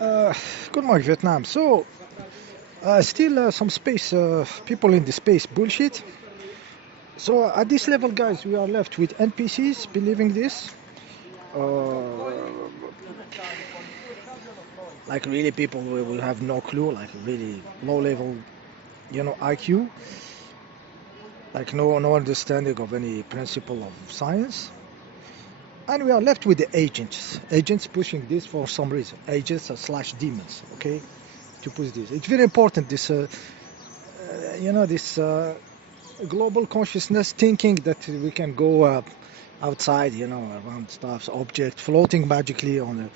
Uh, Good morning, Vietnam. Still some space, people in the space bullshit. So, at this level, guys, we are left with NPCs believing this. Uh, like, really, people will have no clue, like, really low level, IQ, like, no understanding of any principle of science. And we are left with the agents pushing this for some reason, agents slash demons, okay, to push this. It's very important, this global consciousness thinking that we can go outside, around stuff, object floating magically on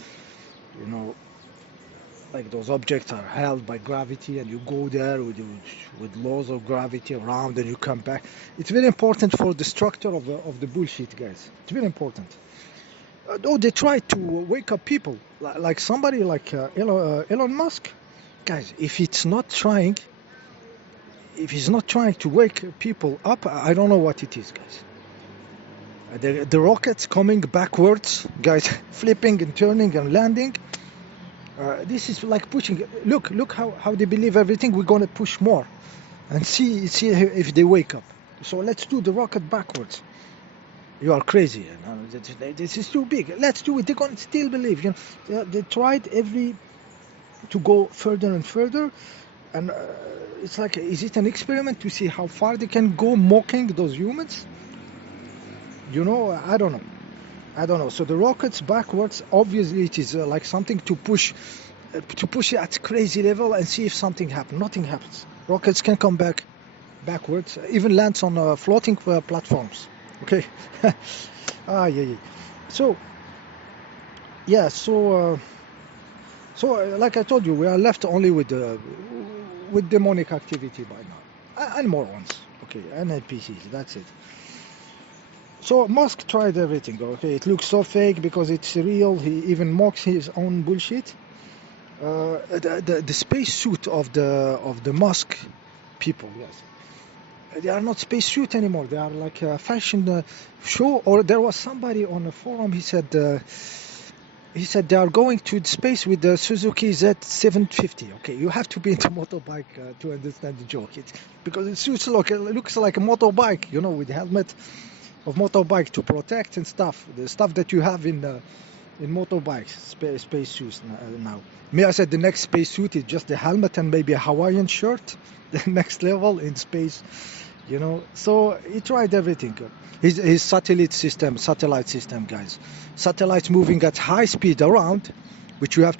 you know, like those objects are held by gravity, and you go there with laws of gravity around, and you come back. It's very important for the structure of the bullshit, guys. It's very important. Though they try to wake up people, like somebody like Elon Musk, guys. If he's not trying to wake people up, I don't know what it is, guys. The rockets coming backwards, guys, flipping and turning and landing. This is like pushing. Look how they believe everything. We're gonna push more, and see if they wake up. So let's do the rocket backwards. You are crazy. This is too big. Let's do it. They're gonna still believe. They tried to go further and further, and it's like, is it an experiment to see how far they can go mocking those humans? I don't know. I don't know. So the rockets backwards, obviously, it is like something to push it at crazy level and see if something happens. Nothing happens. Rockets can come backwards, even lands on floating platforms. Okay. Yeah. So yeah. Like I told you, we are left only with demonic activity by now, and morons. Okay, and NPCs. That's it. So Musk tried everything. Okay, it looks so fake because it's real. He even mocks his own bullshit. The spacesuit of the Musk people, yes, they are not spacesuit anymore. They are like a fashion show. Or there was somebody on the forum. He said they are going to space with the Suzuki Z750. Okay, you have to be into motorbike to understand the joke. Because it looks like a motorbike, with helmet of motorbike to protect and stuff. The stuff that you have in motorbikes, space suits now. Me, I said the next space suit is just the helmet and maybe a Hawaiian shirt. The next level in space, So he tried everything. His satellite system, guys. Satellites moving at high speed around, which they have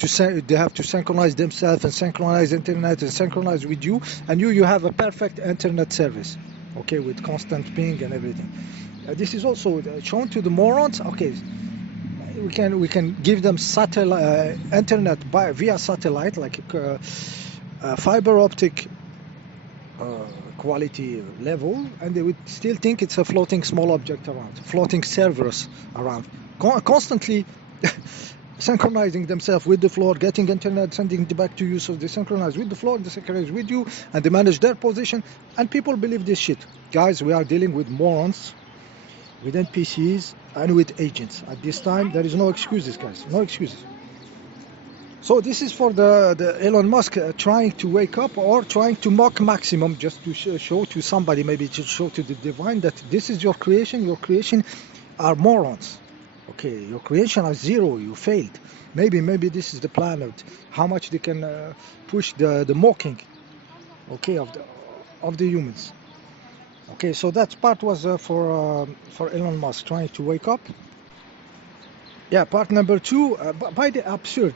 to synchronize themselves and synchronize internet and synchronize with you, and you have a perfect internet service, okay, with constant ping and everything. This is also shown to the morons. Okay, we can give them satellite internet via satellite, like fiber optic quality level, and they would still think it's a floating small object around, floating servers around, constantly synchronizing themselves with the floor, getting internet, sending it back to you. So they synchronize with the floor, they synchronize with you, and they manage their position. And people believe this shit. Guys, we are dealing with morons, with NPCs, and with agents. At this time, there is no excuses, guys. No excuses. So this is for the Elon Musk trying to wake up, or trying to mock maximum, just to show to somebody, maybe to show to the divine, that this is your creation. Your creation are morons. Okay, your creation are zero. You failed. Maybe this is the plan of how much they can push the mocking. Okay, of the humans. Okay, so that part was for Elon Musk trying to wake up. Yeah, part number two, by the absurd,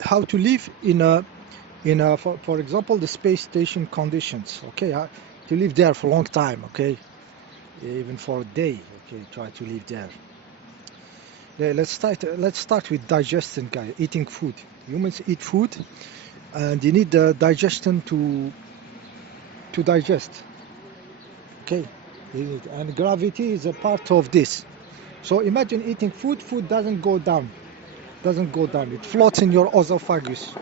how to live for example, the space station conditions. Okay, to live there for a long time. Okay, even for a day. Okay, try to live there. Yeah, let's start with digestion, guy. Eating food. Humans eat food, and you need the digestion to digest. Okay, and gravity is a part of this. So imagine eating food doesn't go down. It floats in your esophagus.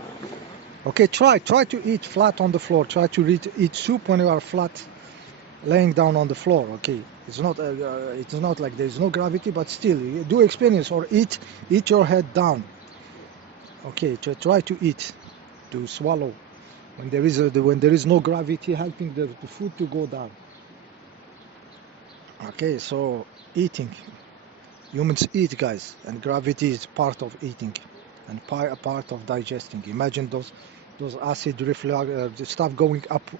Okay, try to eat flat on the floor. Try to eat soup when you are flat, laying down on the floor. Okay, it's not like there's no gravity, but still, you do experience, or eat your head down. Okay, try to eat, to swallow. When there is no gravity helping the food to go down. Okay, so eating. Humans eat, guys, and gravity is part of eating and a part of digesting. Imagine those acid reflux, the stuff going up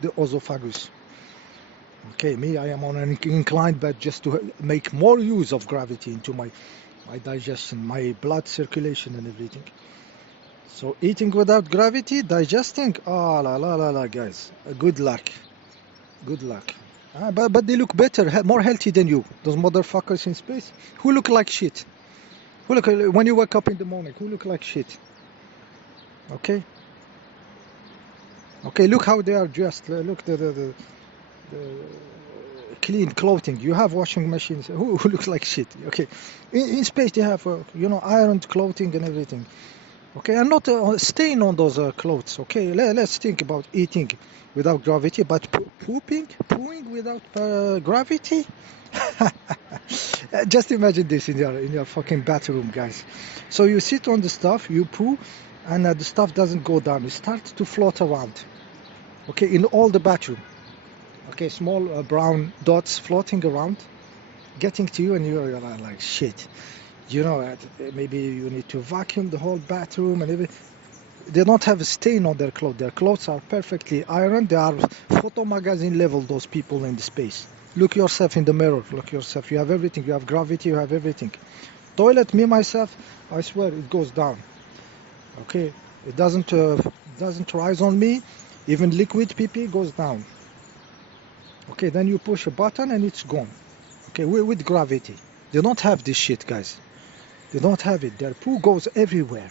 the esophagus. Okay, me, I am on an inclined bed just to make more use of gravity into my digestion, my blood circulation, and everything. So eating without gravity, digesting, oh la la la la, guys, good luck, good luck. But they look better, more healthy than you. Those motherfuckers in space who look like shit. Who look when you wake up in the morning? Who look like shit? Okay, okay. Look how they are dressed. Look the clean clothing. You have washing machines. Who looks like shit? Okay, in space they have ironed clothing and everything. Okay, and not stain on those clothes. Okay, let's think about eating without gravity, but pooing without gravity. Just imagine this in your fucking bathroom, guys. So you sit on the stuff, you poo, and the stuff doesn't go down. It starts to float around. Okay, in all the bathroom. Okay, small brown dots floating around, getting to you, and you're like shit. You know, maybe you need to vacuum the whole bathroom and everything. They don't have a stain on their clothes. Their clothes are perfectly ironed. They are photo magazine level, those people in the space. Look yourself in the mirror. Look yourself. You have everything. You have gravity. You have everything. Toilet, me, myself, I swear it goes down. Okay? It doesn't rise on me. Even liquid pee goes down. Okay, then you push a button and it's gone. Okay, with gravity. They don't have this shit, guys. They don't have it. Their poo goes everywhere.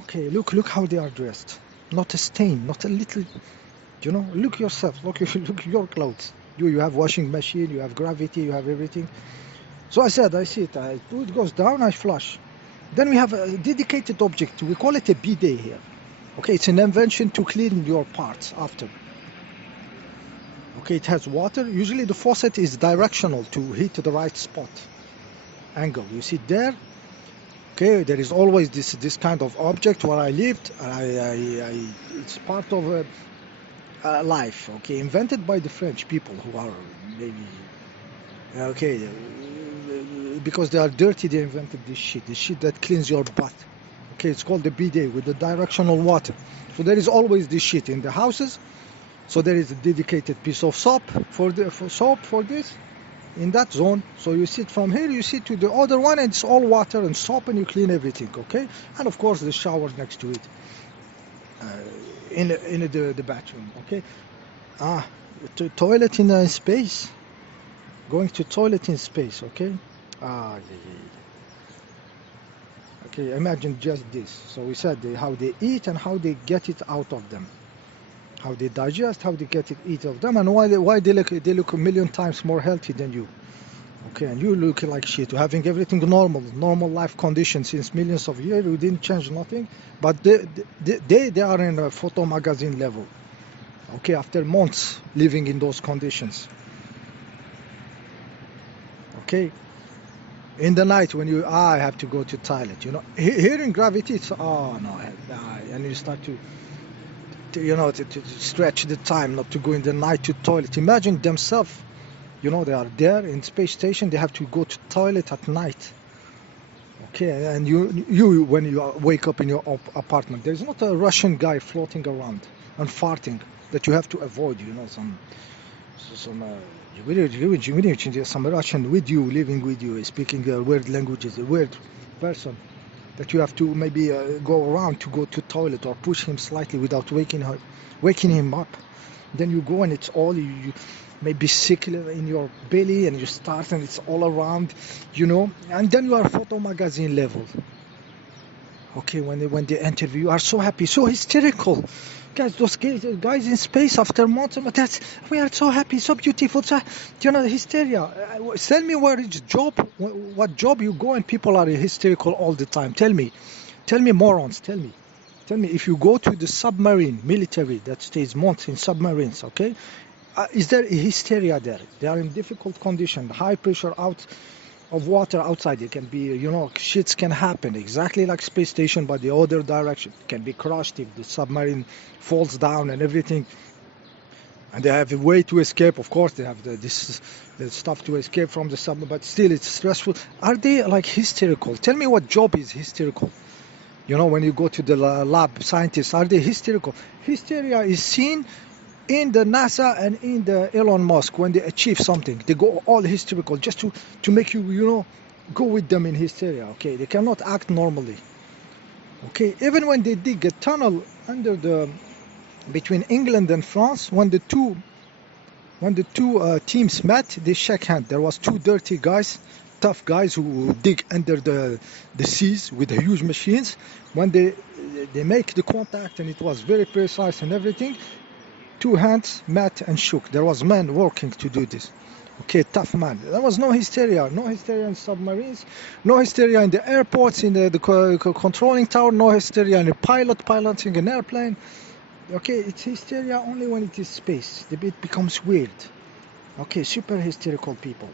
Okay, look how they are dressed. Not a stain, not a little. Look yourself. Look your clothes. You have washing machine. You have gravity. You have everything. So I see it. It goes down. I flush. Then we have a dedicated object. We call it a bidet here. Okay, it's an invention to clean your parts after. Okay, it has water. Usually the faucet is directional to hit the right spot. Angle. You see there. Okay, there is always this kind of object where I lived. It's part of life. Okay, invented by the French people who are maybe okay because they are dirty. They invented this shit that cleans your butt. Okay, it's called the bidet with the directional water. So there is always this shit in the houses. So there is a dedicated piece of soap for this. In that zone, so you sit from here, you sit to the other one, and it's all water and soap, and you clean everything, okay? And of course, the shower next to it, in the bathroom, okay? Toilet in space, going to toilet in space, okay? Yeah. Okay, imagine just this. So we said how they eat and how they get it out of them. How they digest, how they get it eat of them, and why they look a million times more healthy than you. Okay, and you look like shit. You're having everything normal life conditions since millions of years. We didn't change nothing, but they are in a photo magazine level. Okay, after months living in those conditions. Okay, in the night when I have to go to toilet. Here in gravity, it's no, and you start to stretch the time not to go in the night to toilet. Imagine themselves, they are there in space station. They have to go to toilet at night. Okay, and you when you wake up in your apartment, there's not a Russian guy floating around and farting that you have to avoid. Some Russian with you, living with you, speaking weird languages, a weird person that you have to maybe go around to go to toilet or push him slightly without waking him up. Then you go and it's all you may be sick in your belly and you start and it's all around, and then you are photo magazine level. Okay, when they interview, you are so happy, so hysterical. Guys, those guys in space after months, we are so happy, so beautiful. So, hysteria. Tell me what job you go and people are hysterical all the time. Tell me, morons. Tell me if you go to the submarine military that stays months in submarines. Okay, is there hysteria there? They are in difficult condition, high pressure out. of water outside. It can be, shits can happen exactly like space station, but the other direction. It can be crushed if the submarine falls down and everything. And they have a way to escape. Of course, they have the stuff to escape from the submarine, but still, it's stressful. Are they like hysterical? Tell me what job is hysterical. When you go to the lab, scientists, are they hysterical? Hysteria is seen in the NASA and in the Elon Musk when they achieve something. They go all hysterical just to make you, go with them in hysteria. Okay, they cannot act normally. Okay, even when they dig a tunnel under between England and France, when the two teams met, they shake hands. There was two dirty guys, tough guys who dig under the seas with huge machines. When they make the contact, and it was very precise and everything, two hands met and shook. There was men working to do this. Okay, tough man. There was no hysteria in submarines, no hysteria in the airports, in the controlling tower, no hysteria in the piloting an airplane. Okay, it's hysteria only when it is space. The bit becomes weird. Okay, super hysterical people.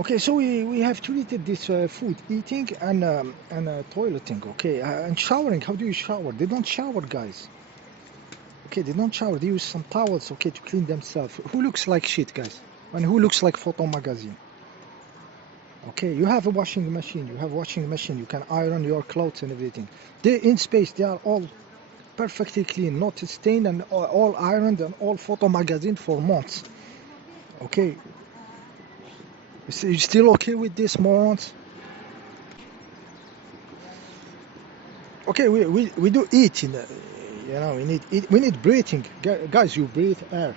Okay, so we have treated this food, eating and toileting. Okay, and showering. How do you shower? They don't shower, guys. Okay, they don't shower. They use some towels, okay, to clean themselves. Who looks like shit, guys? And who looks like photo magazine? Okay, you have a washing machine. You can iron your clothes and everything. They in space. They are all perfectly clean, not stained, and all ironed and all photo magazine for months. Okay, you still okay with this, morons? Okay, we do eat in the, we need breathing, guys. You breathe air.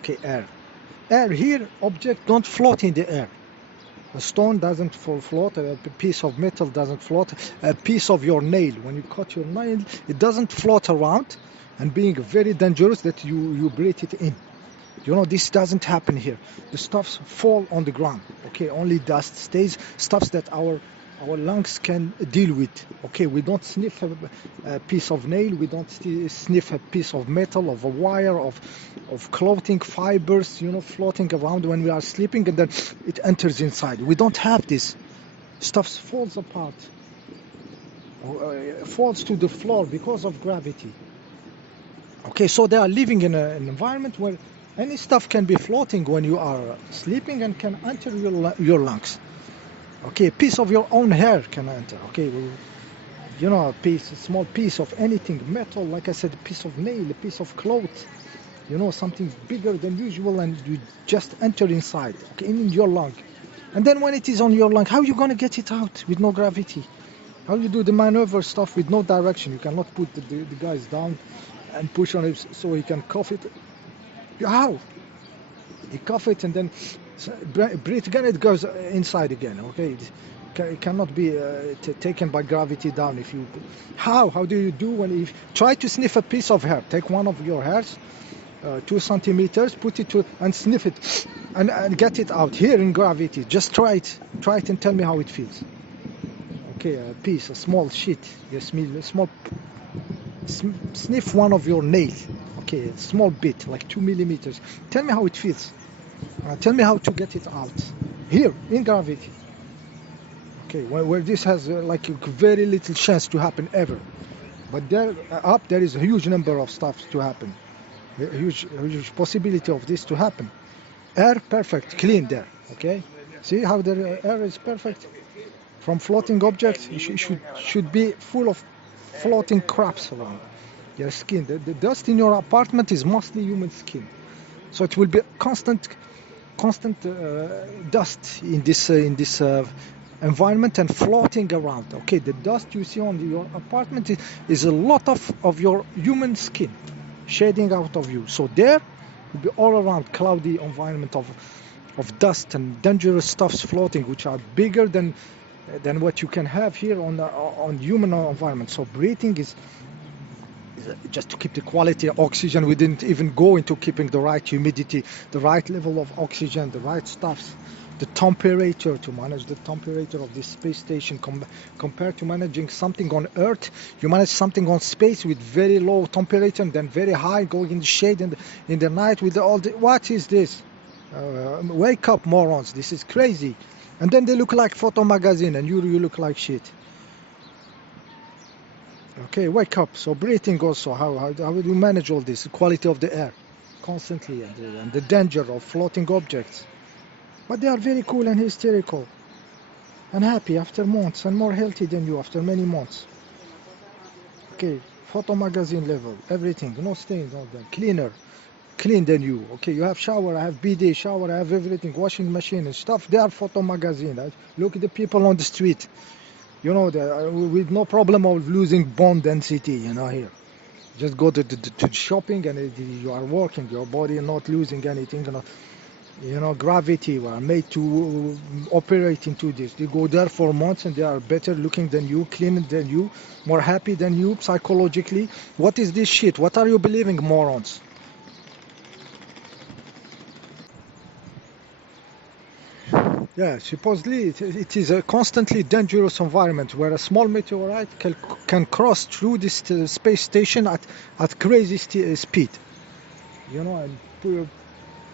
Okay, air here. Object don't float in the air. A stone doesn't float, a piece of metal doesn't float, a piece of your nail, when you cut your nail, it doesn't float around, and being very dangerous that you breathe it in. This doesn't happen here. The stuffs fall on the ground. Okay, only dust stays, stuffs that our lungs can deal with. Okay, we don't sniff a piece of nail, we don't sniff a piece of metal, of a wire, of clothing fibers, floating around when we are sleeping, and then it enters inside. We don't have this. Stuff falls apart, falls to the floor because of gravity. Okay, so they are living in an environment where any stuff can be floating when you are sleeping and can enter your lungs. Okay, a piece of your own hair can enter. Okay, a small piece of anything, metal, like I said, a piece of nail, a piece of cloth, something bigger than usual, and you just enter inside, okay, in your lung. And then when it is on your lung, how are you going to get it out with no gravity? How you do the maneuver stuff with no direction? You cannot put the guys down and push on it so he can cough it. How? You cough it and then breathe again, it goes inside again. Okay, it cannot be taken by gravity down. How do you do when you try to sniff a piece of hair? Take one of your hairs, 2 centimeters, put it and sniff it and get it out here in gravity. Just try it and tell me how it feels. Okay, a small sheet, sniff one of your nails. Okay, a small bit, like 2 millimeters. Tell me how it feels. Tell me how to get it out here in gravity. Okay, where this has like very little chance to happen ever, but there is a huge number of stuff to happen, a huge possibility of this to happen. Air perfect, clean there. Okay, see how the air is perfect from floating objects. It should be full of floating craps around your skin. The dust in your apartment is mostly human skin, so it will be constant dust in this environment and floating around. Okay, the dust you see on your apartment is a lot of your human skin shading out of you. So there will be all around cloudy environment of dust and dangerous stuffs floating, which are bigger than what you can have here on human environment. So breathing is just to keep the quality of oxygen. We didn't even go into keeping the right humidity, the right level of oxygen, the right stuffs, the temperature, to manage the temperature of this space station compared to managing something on Earth. You manage something on space with very low temperature and then very high, going in the shade in the night with all the, what is this? Wake up, morons. This is crazy. And then they look like photo magazine and you look like shit. Okay, wake up. So breathing also, how do you manage all this? The quality of the air constantly and the danger of floating objects. But they are very cool and hysterical and happy after months and more healthy than you after many months. Okay, photo magazine level, everything, no stains, no that. Clean than you. Okay, you have shower, I have bidet shower, I have everything, washing machine and stuff. They are photo magazine. Look at the people on the street. You know, with no problem of losing bone density, you know, here. Just go to shopping and you are working, your body not losing anything, you know, gravity were made to operate into this. They go there for months and they are better looking than you, cleaner than you, more happy than you psychologically. What is this shit? What are you believing, morons? Yeah, supposedly it is a constantly dangerous environment where a small meteorite can cross through this space station at crazy speed. You know, and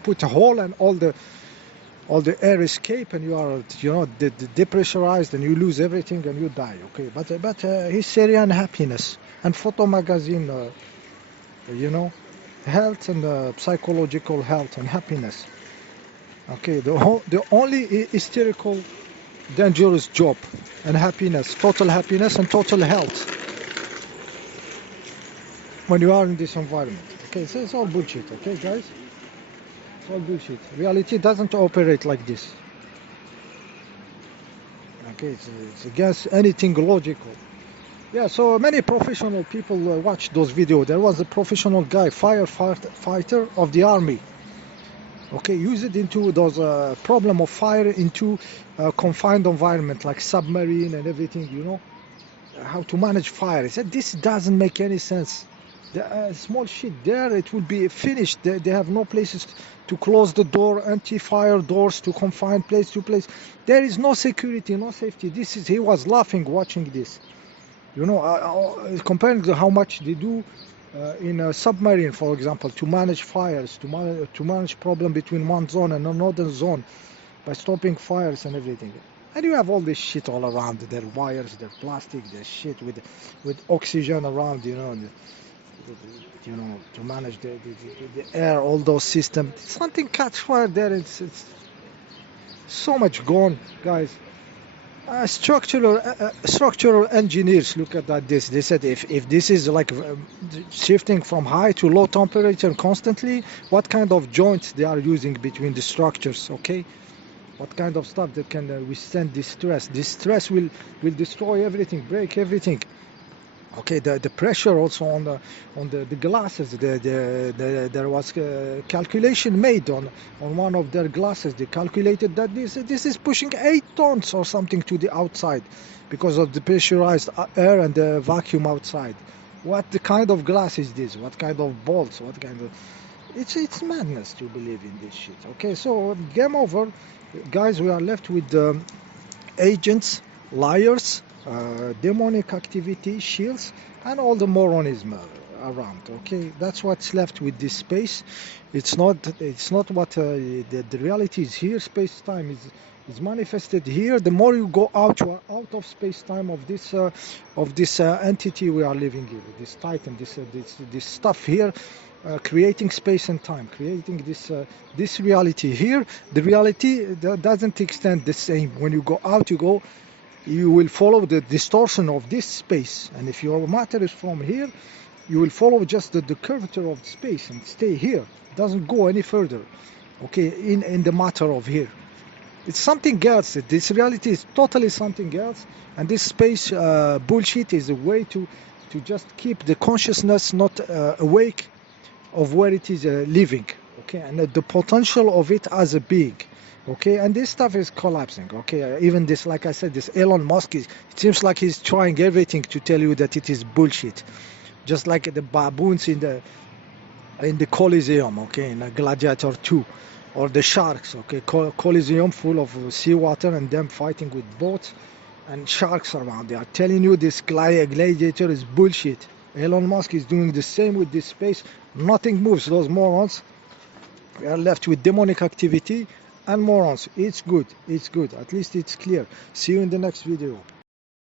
put a hole and all the air escape and you are, you know, depressurized and you lose everything and you die. Okay, but hysteria and happiness and photo magazine, you know, health and psychological health and happiness. Okay, the only hysterical dangerous job and happiness and total health when you are in this environment. Okay, so it's all bullshit. Okay, guys, it's all bullshit. Reality doesn't operate like this. Okay, it's against anything logical. Yeah, so many professional people watch those videos. There was a professional guy, firefighter of the army. Okay, use it into those problem of fire into confined environment like submarine and everything, you know, how to manage fire. He said this doesn't make any sense. The small shit there, it will be finished. They have no places to close the door, anti-fire doors to confine place to place. There is no security, no safety. He was laughing watching this. You know, comparing to how much they do in a submarine, for example, to manage fires, to manage problem between one zone and another zone by stopping fires and everything. And you have all this shit all around, their wires, their plastic, their shit with oxygen around, you know, to manage the air, all those systems. Something catch fire there, it's so much gone, guys. Structural engineers look at this. They said if this is like shifting from high to low temperature constantly, what kind of joints they are using between the structures? Okay, what kind of stuff that can withstand this stress? This stress will destroy everything, break everything. Okay, the pressure also on the glasses. There was calculation made on one of their glasses. They calculated that this is pushing 8 tons or something to the outside because of the pressurized air and the vacuum outside. What the kind of glass is this? What kind of bolts? What kind of? It's madness to believe in this shit. Okay, so game over, guys. We are left with agents, liars. Demonic activity, shields, and all the moronism around. Okay, that's what's left with this space. It's not what the reality is here. Space-time is manifested here. The more you go out, you are out of space-time of this entity we are living in. This Titan, this stuff here. Creating space and time, creating this reality here. The reality doesn't extend the same. When you go out, you will follow the distortion of this space, and if your matter is from here, you will follow just the curvature of the space and stay here. It doesn't go any further. Okay, in the matter of here, it's something else. This reality is totally something else, and this space bullshit is a way to just keep the consciousness not awake of where it is living. Okay, and the potential of it as a being. Okay, and this stuff is collapsing. Okay, even this, like I said, this Elon Musk, it seems like he's trying everything to tell you that it is bullshit, just like the baboons in the Coliseum, okay, in Gladiator 2, or the sharks, okay, Coliseum full of seawater and them fighting with boats and sharks around. They are telling you this gladiator is bullshit. Elon Musk is doing the same with this space. Nothing moves. Those morons We are left with demonic activity and morons. It's good. It's good. At least it's clear. See you in the next video.